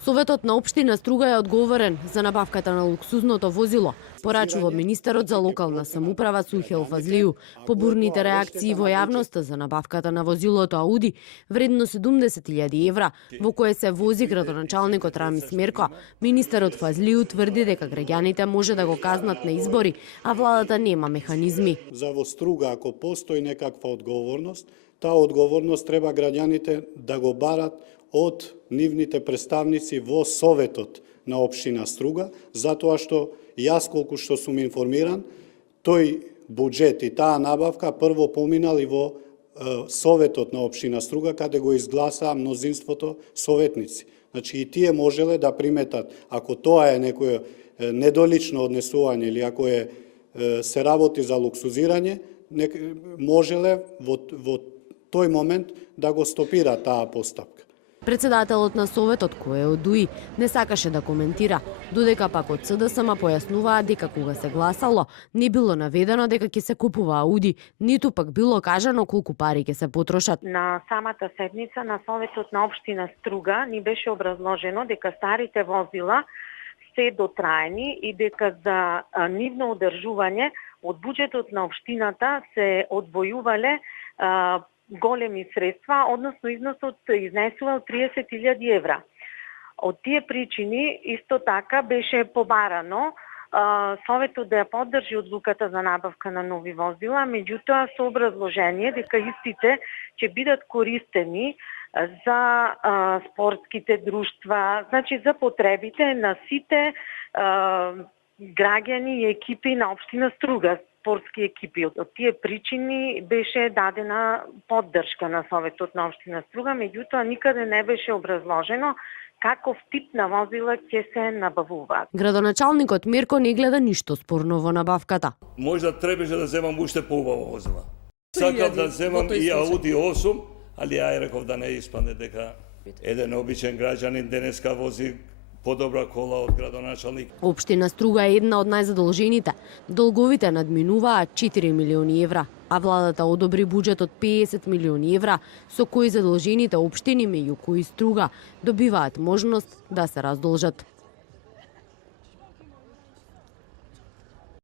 Советот на општина Струга е одговорен за набавката на луксузното возило, порачува министерот за локална самоуправа Сухел Фазлију. По бурните реакции во јавноста за набавката на возилото Ауди, вредно 70.000 евра, во кое се вози градоначалникот Рамис Мерко, министерот Фазлију тврди дека граѓаните може да го казнат на избори, а владата нема механизми. За во Струга, ако постои некаква одговорност, таа одговорност треба граѓаните да го барат од нивните представници во Советот на општина Струга, затоа што јас колку што сум информиран, тој буџет и таа набавка прво поминал и во Советот на општина Струга, каде го изгласаа мнозинството советници. Значи и тие можеле да приметат, ако тоа е некое недолично однесување или ако се работи за луксузирање, можеле во тој момент да го стопира таа постапка. Председателот на Советот, кој е од ДУИ, не сакаше да коментира, додека пак од СДСМ појаснуваа дека кога се гласало, не било наведено дека ќе се купува Ауди, ниту пак било кажано колку пари ќе се потрошат. На самата седница на Советот на општина Струга ни беше образложено дека старите возила се дотраени и дека за нивно одржување од буџетот на општината се одвојувале големи средства, односно износот изнесувал 30.000 евра. Од тие причини исто така беше побарано Советот да ја поддржи одлуката за набавка на нови возила, меѓутоа со образложение дека истите ќе бидат користени за спортските друштва, значи за потребите на сите граѓани и екипи на општина Струга, спортски екипи. Од тие причини беше дадена поддршка на Советот на општина Струга, меѓутоа никаде не беше образложено каков тип на возила ќе се набавуваат. Градоначалникот Мерко не гледа ништо спорно во набавката. Можда требаше да земам уште поубава возила. Сакав да земам и Ауди 8, али ја реков да не испадне дека еден обичен граѓанин денеска вози подобра кола од градоначалник. Општина Струга е една од најзадолжените. Долговите надминуваат 4 милиони евра, а владата одобри буџет од 50 милиони евра, со кои задолжените општини, меѓу кои Струга, добиваат можност да се раздолжат.